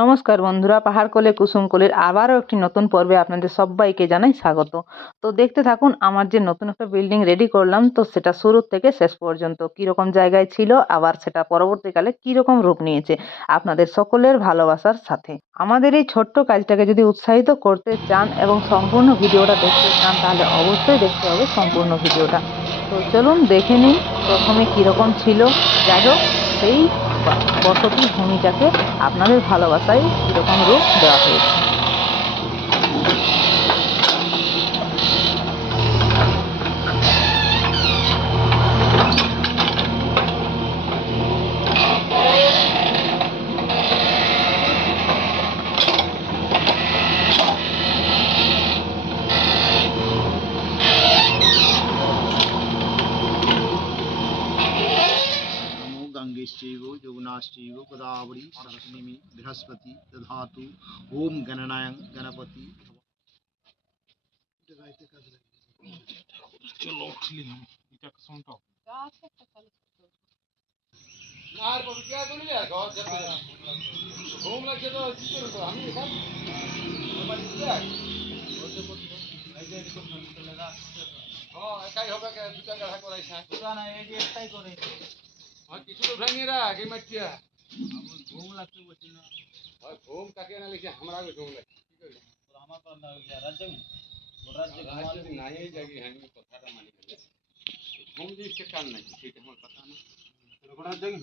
নমস্কার বন্ধুরা, পাহাড় কোলে কুসুম কোলের আবারও একটি নতুন পর্বে আপনাদের সবাইকে জানাই স্বাগত। তো দেখতে থাকুন আমার যে নতুন একটা বিল্ডিং রেডি করলাম, তো সেটা শুরু থেকে শেষ পর্যন্ত কীরকম জায়গায় ছিল, আবার সেটা পরবর্তীকালে কীরকম রূপ নিয়েছে, আপনাদের সকলের ভালোবাসার সাথে। আমাদের এই ছোট্ট কাজটাকে যদি উৎসাহিত করতে চান এবং সম্পূর্ণ ভিডিওটা দেখতে চান, তাহলে অবশ্যই দেখতে হবে সম্পূর্ণ ভিডিওটা। তো চলুন দেখে নিন প্রথমে কীরকম ছিল। যাই হোক, সেই বসতি ভূমিটাকে আপনাদের ভালোবাসায় কীরকম রূপ দেওয়া হয়েছে। गंगेश्चैव यमुनाश्चैव गोदावरी सरस्वती बृहस्पति दधातु ओम गणनायं गणपति। কিছু তো ভাঙিয়ে রাখ এই মাটিয়া ঘুম লাগতে বসি না হয় ঘুম কাকে না লিখে আমরা ঘুম লাগছে কি করি আমার তো না রাজ্য নাই জায়গা আমি কথাটা মানি ঘুম দিচ্ছে কান নাই সেটা আমার কথা না ওটা দেখুন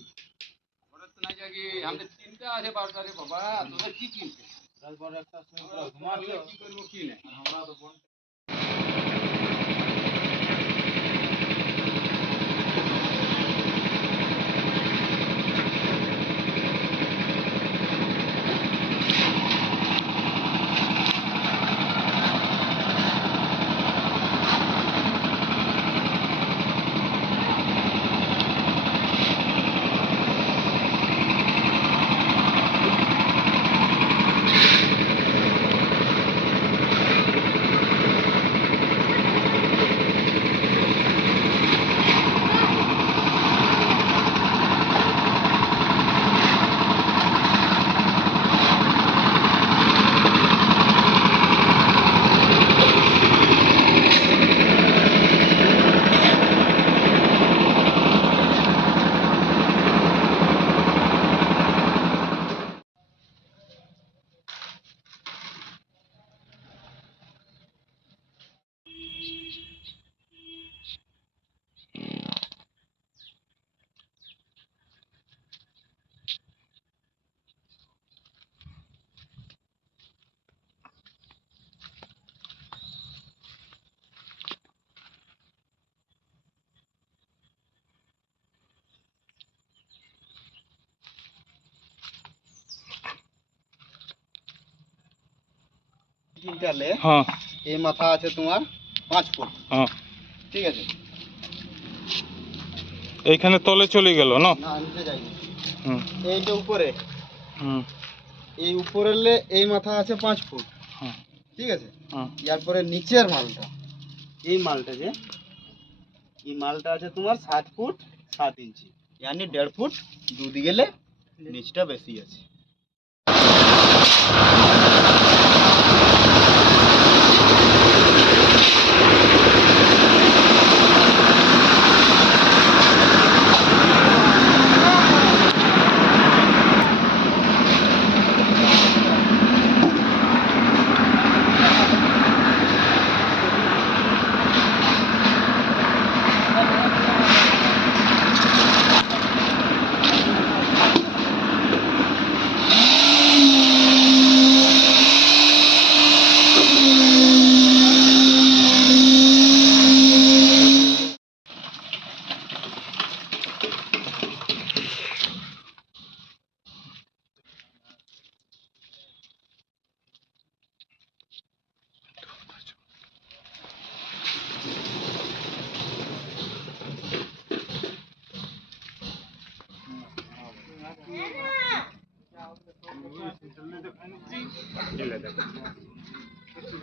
ওটা তো না জায়গা আমাদের চিন্তা আছে বারবারে বাবা তোদের কি চিন্তা তারপর একটা ঘুমাচ্ছ কি করব কি না আমরা তো ইন্টারলে হ্যাঁ এই মাথা আছে তোমার 5 ফুট হ্যাঁ ঠিক আছে এইখানে তলে চলে গেল না না নিচে যায়নি হুম এইটা উপরে হুম এই উপরেলে এই মাথা আছে 5 ফুট হ্যাঁ ঠিক আছে হ্যাঁ এর পরে নিচের মালটা এই মালটা যে এই মালটা আছে তোমার 7 ফুট 7 ইঞ্চি यानी 1.5 ফুট দুদি গেলে নিচটা বেশি আছে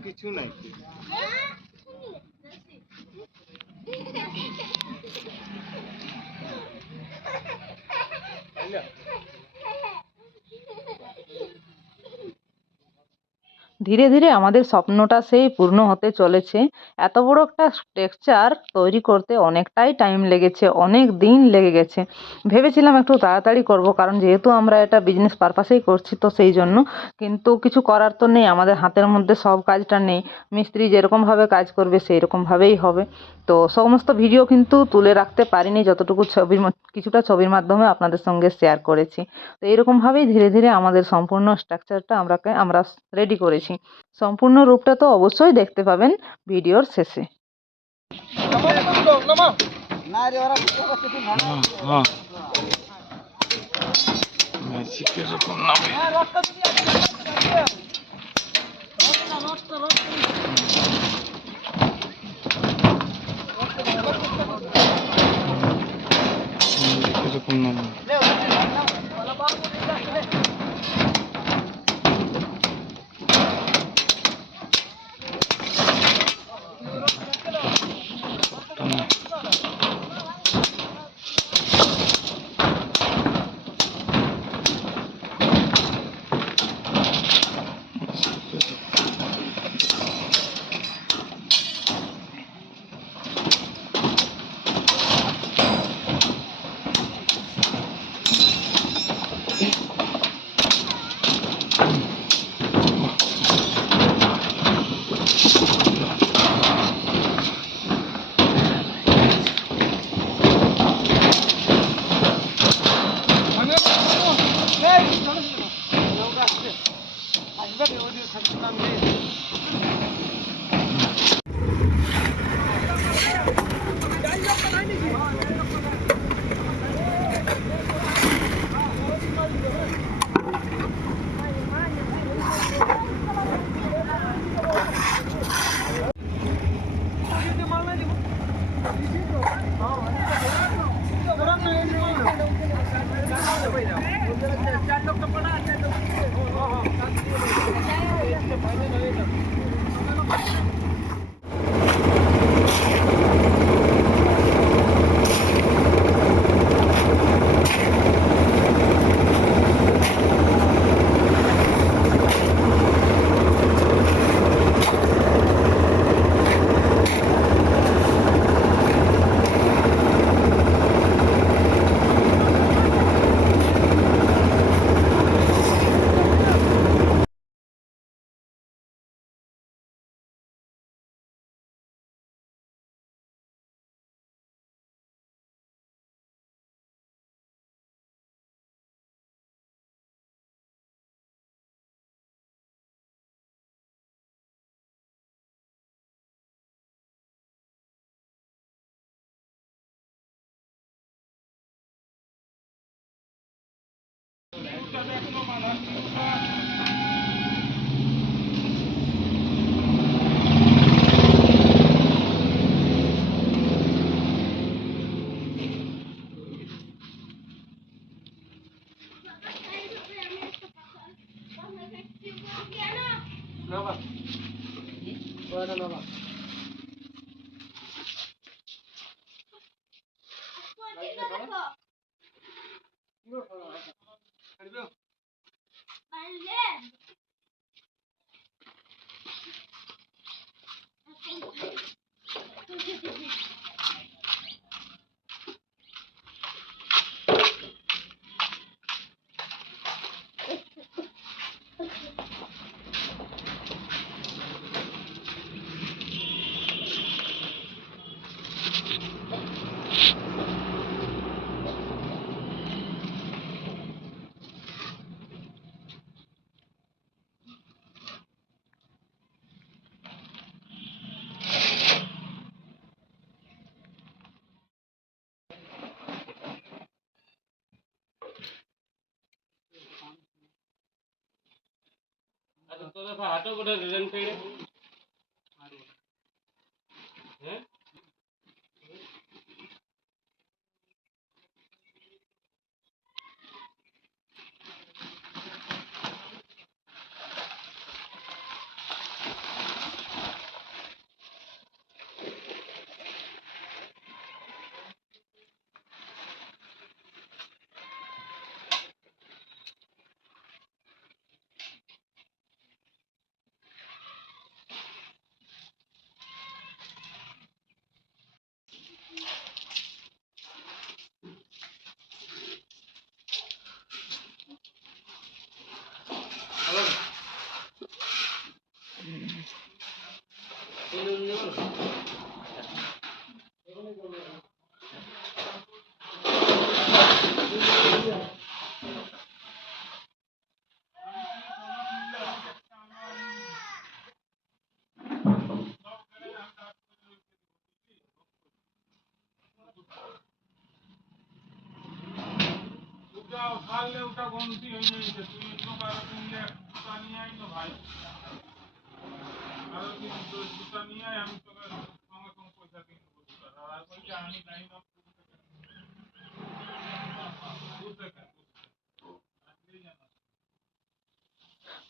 কিছু নাই ধীরে ধীরে আমাদের স্বপ্নটা সেই পূর্ণ হতে চলেছে। এত বড় একটা স্ট্রাকচার তৈরি করতে অনেকটাই টাইম লেগেছে, অনেক দিন লেগে গেছে। ভেবেছিলাম একটু তাড়াতাড়ি করব, কারণ যেহেতু আমরা এটা বিজনেস পারপাসেই করছি তো সেই জন্য। কিন্তু কিছু করার তো নেই, আমাদের হাতের মধ্যে সব কাজটা নেই। মিস্ত্রি যেরকমভাবে কাজ করবে সেই রকমভাবেই হবে। তো সমস্ত ভিডিও কিন্তু তুলে রাখতে পারিনি, যতটুকু কিছুটা ছবির মাধ্যমে আপনাদের সঙ্গে শেয়ার করেছি। তো এরকমভাবেই ধীরে ধীরে আমাদের সম্পূর্ণ স্ট্রাকচারটা আমরা রেডি করেছি। সম্পূর্ণ রূপটা তো অবশ্যই দেখতে পাবেন ভিডিওর শেষে।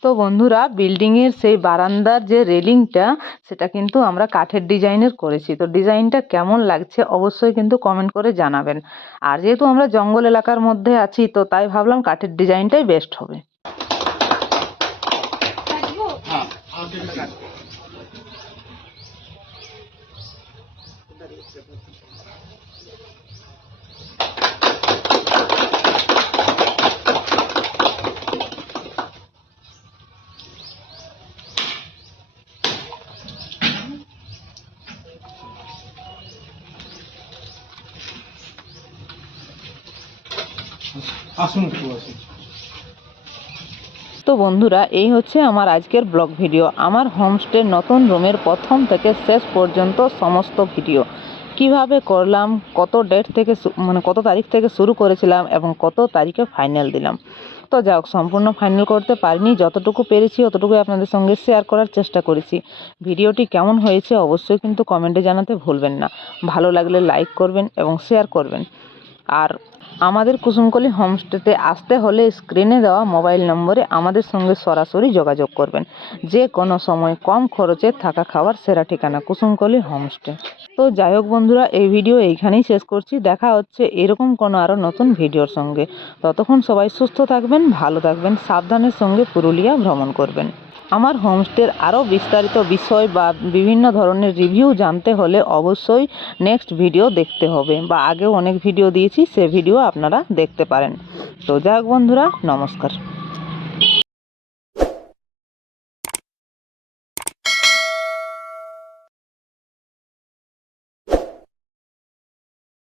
তো বন্ধুরা, বিল্ডিংয়ের সেই বারান্দার যে রেলিংটা সেটা কিন্তু আমরা কাঠের ডিজাইনের করেছি। তো ডিজাইনটা কেমন লাগছে অবশ্যই কিন্তু কমেন্ট করে জানাবেন। আর যেহেতু আমরা জঙ্গল এলাকার মধ্যে আছি তো তাই ভাবলাম কাঠের ডিজাইনটাই বেস্ট হবে। তো বন্ধুরা, এই হচ্ছে আমার আজকের ব্লগ ভিডিও। আমার হোমস্টে নতুন রুমের প্রথম থেকে শেষ পর্যন্ত সমস্ত ভিডিও কিভাবে করলাম, কত ডেট থেকে কত তারিখ থেকে শুরু করেছিলাম এবং কত তারিখে ফাইনাল দিলাম। তো যাই হোক, সম্পূর্ণ ফাইনাল করতে পারিনি, যতটুকু পেরেছি অতটুকুই আপনাদের সঙ্গে শেয়ার করার চেষ্টা করেছি। ভিডিওটি কেমন হয়েছে অবশ্যই কিন্তু কমেন্টে জানাতে ভুলবেন না। ভালো লাগলে লাইক করবেন এবং শেয়ার করবেন। আর আমাদের কুসুমকলি হোমস্টেতে আসতে হলে স্ক্রিনে দেওয়া মোবাইল নম্বরে আমাদের সঙ্গে সরাসরি যোগাযোগ করবেন। যে কোনো সময় কম খরচে থাকা খাওয়ার সেরা ঠিকানা কুসুমকলি হোমস্টে। তো যাই হোক বন্ধুরা, এই ভিডিও এইখানেই শেষ করছি। দেখা হচ্ছে এরকম কোনো আরও নতুন ভিডিওর সঙ্গে। ততক্ষণ সবাই সুস্থ থাকবেন, ভালো থাকবেন, সাবধানের সঙ্গে পুরুলিয়া ভ্রমণ করবেন। আমার হোমস্টের আরও বিস্তারিত বিষয় বা বিভিন্ন ধরনের রিভিউ জানতে হলে অবশ্যই নেক্সট ভিডিও দেখতে হবে, বা আগেও অনেক ভিডিও দিয়েছি, সে ভিডিও আপনারা দেখতে পারেন। তো যাই হোক বন্ধুরা, নমস্কার।